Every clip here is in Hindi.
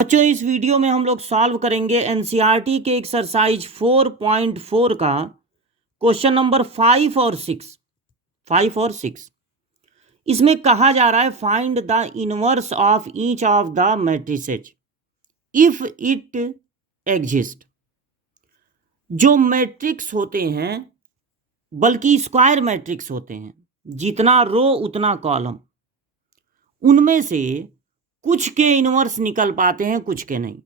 बच्चों, इस वीडियो में हम लोग सॉल्व करेंगे एनसीईआरटी के एक्सरसाइज 4.4 का क्वेश्चन नंबर 5 और 6। इसमें कहा जा रहा है find the inverse of each of the matrices if it exist. जो मैट्रिक्स होते हैं, बल्कि स्क्वायर मैट्रिक्स होते हैं, जितना रो उतना कॉलम, उनमें से कुछ के इनवर्स निकल पाते हैं, कुछ के नहीं।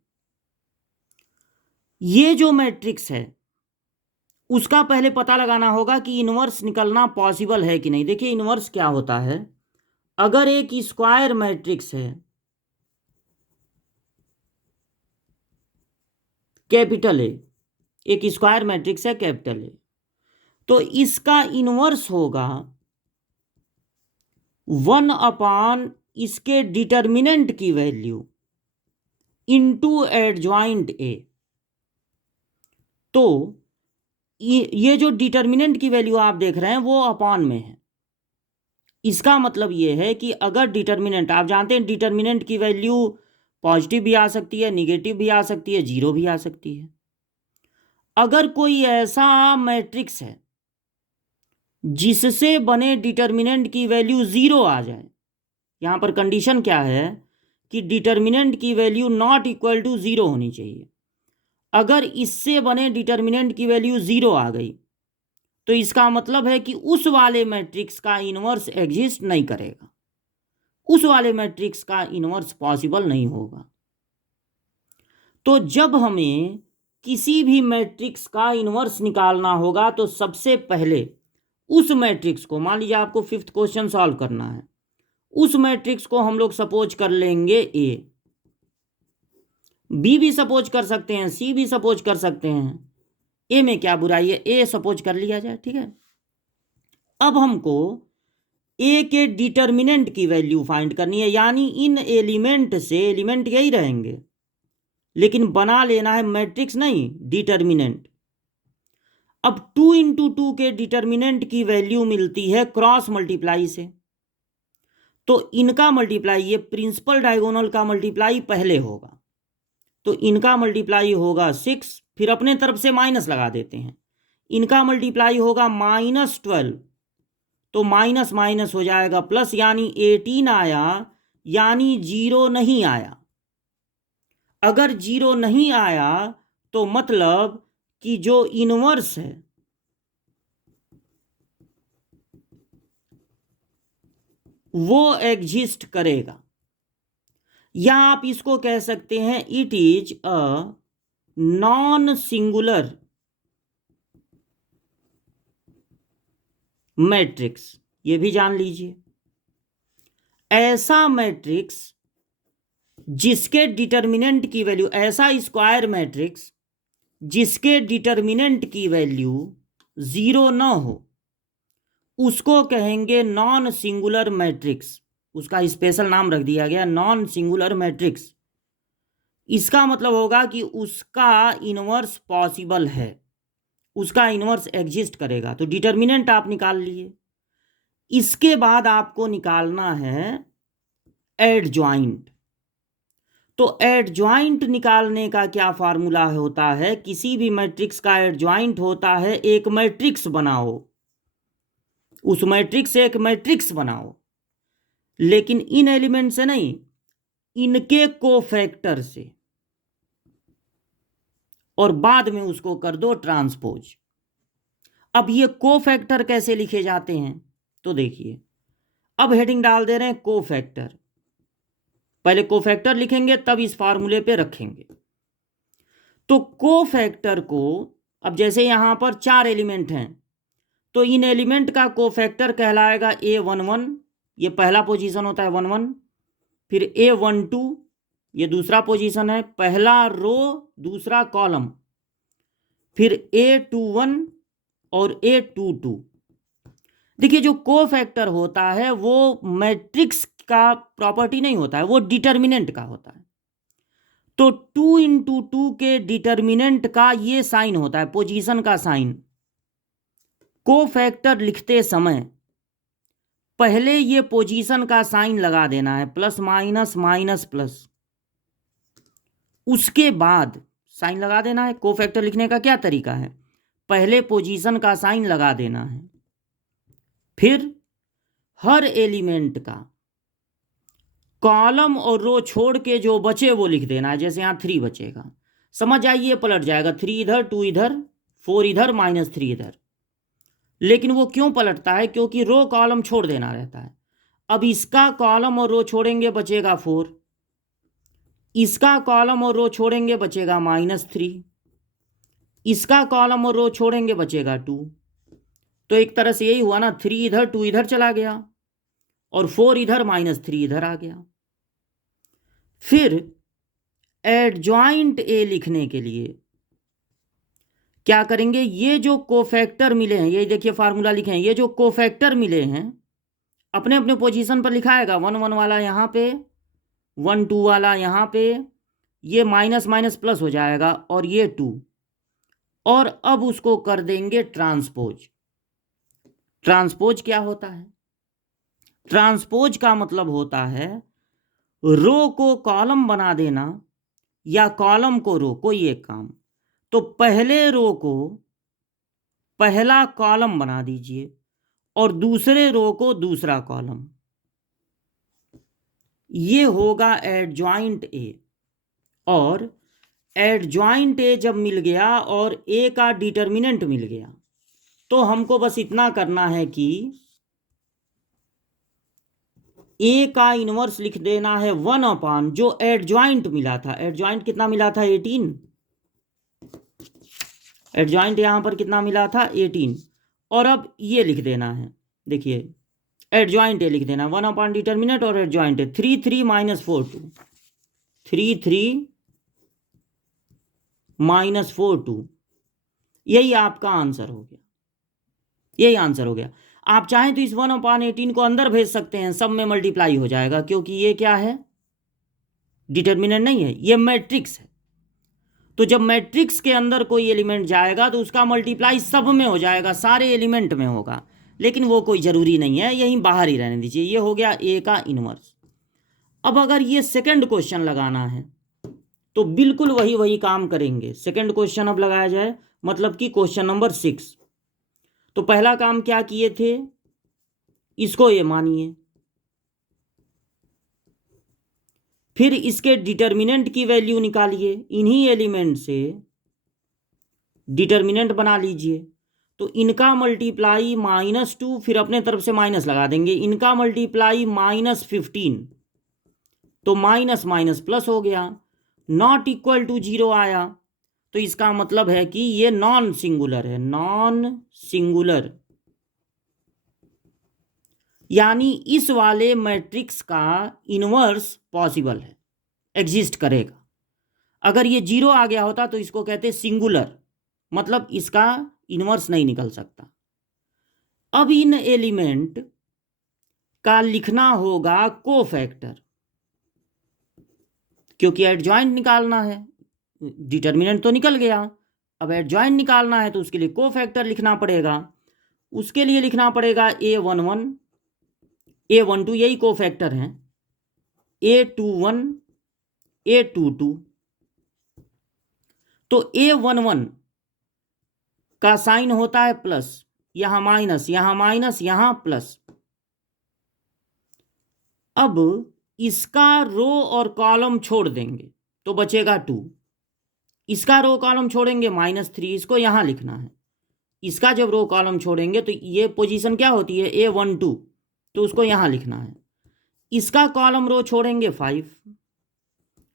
ये जो मैट्रिक्स है उसका पहले पता लगाना होगा कि इनवर्स निकलना पॉसिबल है कि नहीं। देखिए, इनवर्स क्या होता है। अगर एक स्क्वायर मैट्रिक्स है कैपिटल ए, एक स्क्वायर मैट्रिक्स है कैपिटल ए, तो इसका इनवर्स होगा 1 इसके डिटर्मिनेंट की वैल्यू इनटू एडजॉइंट ए। तो ये जो डिटर्मिनेंट की वैल्यू आप देख रहे हैं वो अपॉन में है। इसका मतलब ये है कि अगर डिटर्मिनेंट, आप जानते हैं डिटर्मिनेंट की वैल्यू पॉजिटिव भी आ सकती है, निगेटिव भी आ सकती है, जीरो भी आ सकती है। अगर कोई ऐसा मैट्रिक्स है जिससे बने डिटर्मिनेंट की वैल्यू जीरो आ जाए, यहां पर कंडीशन क्या है कि डिटर्मिनेंट की value not equal to zero होनी चाहिए। अगर इससे बने डिटर्मिनेंट की वैल्यू जीरो आ गई तो इसका मतलब है कि उस वाले मैट्रिक्स का इनवर्स एग्जिस्ट नहीं करेगा, उस वाले मैट्रिक्स का इनवर्स पॉसिबल नहीं होगा। तो जब हमें किसी भी मैट्रिक्स का इनवर्स निकालना होगा तो सबसे पहले उस मैट्रिक्स को, मान लीजिए आपको फिफ्थ क्वेश्चन सॉल्व करना है, उस मैट्रिक्स को हम लोग सपोज कर लेंगे ए, बी भी सपोज कर सकते हैं, सी भी सपोज कर सकते हैं। ए में क्या बुराई है, ए सपोज कर लिया जाए, ठीक है। अब हमको ए के डिटर्मिनेंट की वैल्यू फाइंड करनी है, यानी इन एलिमेंट से, एलिमेंट यही रहेंगे लेकिन बना लेना है मैट्रिक्स नहीं, डिटर्मिनेंट। अब 2 इंटू 2 के डिटर्मिनेंट की वैल्यू मिलती है क्रॉस मल्टीप्लाई से, तो इनका मल्टीप्लाई, ये प्रिंसिपल डायगोनल का मल्टीप्लाई पहले होगा, तो इनका मल्टीप्लाई होगा 6, फिर अपने तरफ से माइनस लगा देते हैं, इनका मल्टीप्लाई होगा -12, तो माइनस माइनस हो जाएगा प्लस, यानी 18 आया, यानी जीरो नहीं आया। अगर जीरो नहीं आया तो मतलब कि जो इनवर्स है वो एग्जिस्ट करेगा, या आप इसको कह सकते हैं it is a non singular matrix. ये भी जान लीजिए, ऐसा मैट्रिक्स जिसके डिटर्मिनेंट की वैल्यू, ऐसा स्क्वायर मैट्रिक्स जिसके डिटर्मिनेंट की वैल्यू जीरो न हो, उसको कहेंगे नॉन सिंगुलर मैट्रिक्स। उसका स्पेशल नाम रख दिया गया नॉन सिंगुलर मैट्रिक्स। इसका मतलब होगा कि उसका इनवर्स पॉसिबल है, उसका इनवर्स एग्जिस्ट करेगा। तो डिटर्मिनेंट आप निकाल लिए, इसके बाद आपको निकालना है एडजॉइंट। तो एडजॉइंट निकालने का क्या फार्मूला होता है, किसी भी मैट्रिक्स का एडजॉइंट होता है एक मैट्रिक्स बनाओ, उस मैट्रिक्स से एक मैट्रिक्स बनाओ, लेकिन इन एलिमेंट से नहीं, इनके कोफैक्टर से, और बाद में उसको कर दो ट्रांसपोज। अब ये कोफैक्टर कैसे लिखे जाते हैं, तो देखिए, अब हेडिंग डाल दे रहे हैं कोफैक्टर। पहले कोफैक्टर लिखेंगे तब इस फार्मूले पे रखेंगे। तो कोफैक्टर को, अब जैसे यहां पर 4 एलिमेंट हैं तो इन एलिमेंट का कोफैक्टर कहलाएगा A11, ये पहला पोजीशन होता है 11, फिर A12, ये दूसरा पोजीशन है, पहला रो दूसरा कॉलम, फिर A21 और A22। देखिए, जो कोफैक्टर होता है वो मैट्रिक्स का प्रॉपर्टी नहीं होता है, वो डिटर्मिनेंट का होता है। तो 2 इंटू 2 के डिटर्मिनेंट का ये साइन होता है, पोजीशन का साइन। कोफैक्टर लिखते समय पहले ये पोजीशन का साइन लगा देना है, प्लस माइनस माइनस प्लस, उसके बाद साइन लगा देना है। कोफैक्टर लिखने का क्या तरीका है, पहले पोजीशन का साइन लगा देना है, फिर हर एलिमेंट का कॉलम और रो छोड़ के जो बचे वो लिख देना है। जैसे यहाँ 3 बचेगा, समझ आइए, पलट जाएगा, 3 इधर, 2 इधर, 4 इधर, -3 इधर। लेकिन वो क्यों पलटता है, क्योंकि रो कॉलम छोड़ देना रहता है। अब इसका कॉलम और रो छोड़ेंगे बचेगा 4, इसका कॉलम और रो छोड़ेंगे बचेगा -3, इसका कॉलम और रो छोड़ेंगे बचेगा 2। तो एक तरह से यही हुआ ना, 3 इधर, 2 इधर चला गया और 4 इधर, -3 इधर आ गया। फिर एडजॉइंट ए लिखने के लिए क्या करेंगे, ये जो कोफैक्टर मिले हैं, ये देखिए फार्मूला लिखे हैं, ये जो कोफैक्टर मिले हैं अपने अपने पोजीशन पर लिखाएगा। 1 1 वाला यहाँ पे, 1 2 वाला यहाँ पे, ये माइनस माइनस प्लस हो जाएगा और ये 2, और अब उसको कर देंगे ट्रांसपोज। ट्रांसपोज क्या होता है, ट्रांसपोज का मतलब होता है रो को कॉलम बना देना या कॉलम को रो, कोई एक काम। तो पहले रो को पहला कॉलम बना दीजिए और दूसरे रो को दूसरा कॉलम, ये होगा एडजॉइंट ए। और एडजॉइंट ए जब मिल गया और ए का डिटर्मिनेंट मिल गया, तो हमको बस इतना करना है कि ए का इनवर्स लिख देना है 1/, जो एडजॉइंट मिला था। एडजॉइंट कितना मिला था, 18। एडजॉइंट यहां पर कितना मिला था, 18। और अब ये लिख देना है, देखिए एडजॉइंट ए लिख देना, 1/, डिटर्मिनेंट और एडजॉइंट ए, 3 3 -4 2, 3 3 -4 2। यही आपका आंसर हो गया, यही आंसर हो गया। आप चाहें तो इस 1/18 को अंदर भेज सकते हैं, सब में मल्टीप्लाई हो जाएगा, क्योंकि ये क्या है, डिटर्मिनेंट नहीं है, ये मैट्रिक्स है। तो जब मैट्रिक्स के अंदर कोई एलिमेंट जाएगा तो उसका मल्टीप्लाई सब में हो जाएगा, सारे एलिमेंट में होगा। लेकिन वो कोई ज़रूरी नहीं है, यहीं बाहर ही रहने दीजिए। ये हो गया ए का इनवर्स। अब अगर ये सेकंड क्वेश्चन लगाना है तो बिल्कुल वही काम करेंगे। सेकंड क्वेश्चन अब लगाया जाए, मतलब कि क्वेश्चन नंबर 6। तो पहला काम क्या किए थे, इसको ये मानिए, फिर इसके डिटर्मिनेंट की वैल्यू निकालिए, इन्हीं एलिमेंट से डिटर्मिनेंट बना लीजिए। तो इनका मल्टीप्लाई -2, फिर अपने तरफ से माइनस लगा देंगे, इनका मल्टीप्लाई -15, तो माइनस माइनस प्लस हो गया, नॉट इक्वल टू 0 आया। तो इसका मतलब है कि ये नॉन सिंगुलर है, नॉन सिंगुलर, यानी इस वाले मैट्रिक्स का इनवर्स पॉसिबल है, एग्जिस्ट करेगा। अगर ये 0 आ गया होता तो इसको कहते सिंगुलर, मतलब इसका इनवर्स नहीं निकल सकता। अब इन एलिमेंट का लिखना होगा कोफैक्टर, क्योंकि एडजॉइंट निकालना है, डिटर्मिनेंट तो निकल गया, अब एडजॉइंट निकालना है तो उसके लिए कोफैक्टर लिखना पड़ेगा। उसके लिए लिखना पड़ेगा A11, A12, यही कोफैक्टर हैं, A21, A22। तो A11 का साइन होता है प्लस, यहां माइनस, यहां माइनस, यहां प्लस। अब इसका रो और कॉलम छोड़ देंगे तो बचेगा 2, इसका रो कॉलम छोड़ेंगे -3, इसको यहां लिखना है। इसका जब रो कॉलम छोड़ेंगे तो ये पोजीशन क्या होती है, A12, तो उसको यहां लिखना है। इसका कॉलम रो छोड़ेंगे 5,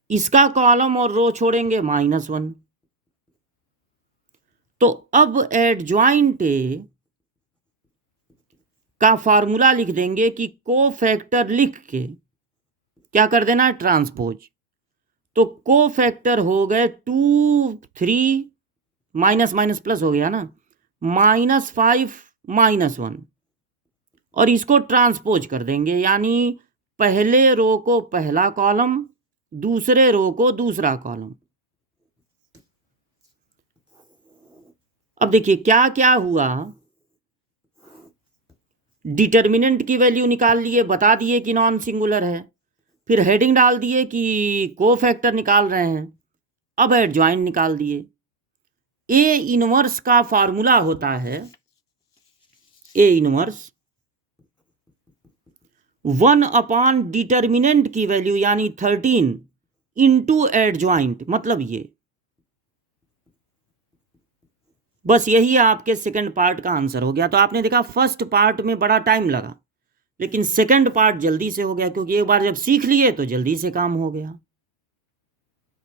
इसका कॉलम और रो छोड़ेंगे -1। तो अब एडजॉइंट ए का फार्मूला लिख देंगे कि कोफैक्टर लिख के क्या कर देना, ट्रांसपोज। तो कोफैक्टर हो गए 2 3, माइनस माइनस प्लस हो गया ना, -5 -1, और इसको ट्रांसपोज कर देंगे, यानी पहले रो को पहला कॉलम, दूसरे रो को दूसरा कॉलम। अब देखिए क्या क्या हुआ, डिटर्मिनेंट की वैल्यू निकाल लिए, बता दिए कि नॉन सिंगुलर है, फिर हेडिंग डाल दिए कि कोफैक्टर निकाल रहे हैं, अब एडजॉइंट निकाल दिए। ए इनवर्स का फॉर्मूला होता है ए इनवर्स 1 डिटर्मिनेंट की वैल्यू यानी 13 इंटू एडजॉइंट, मतलब ये। बस यही आपके सेकंड पार्ट का आंसर हो गया। तो आपने देखा फर्स्ट पार्ट में बड़ा टाइम लगा, लेकिन सेकंड पार्ट जल्दी से हो गया, क्योंकि एक बार जब सीख लिए तो जल्दी से काम हो गया।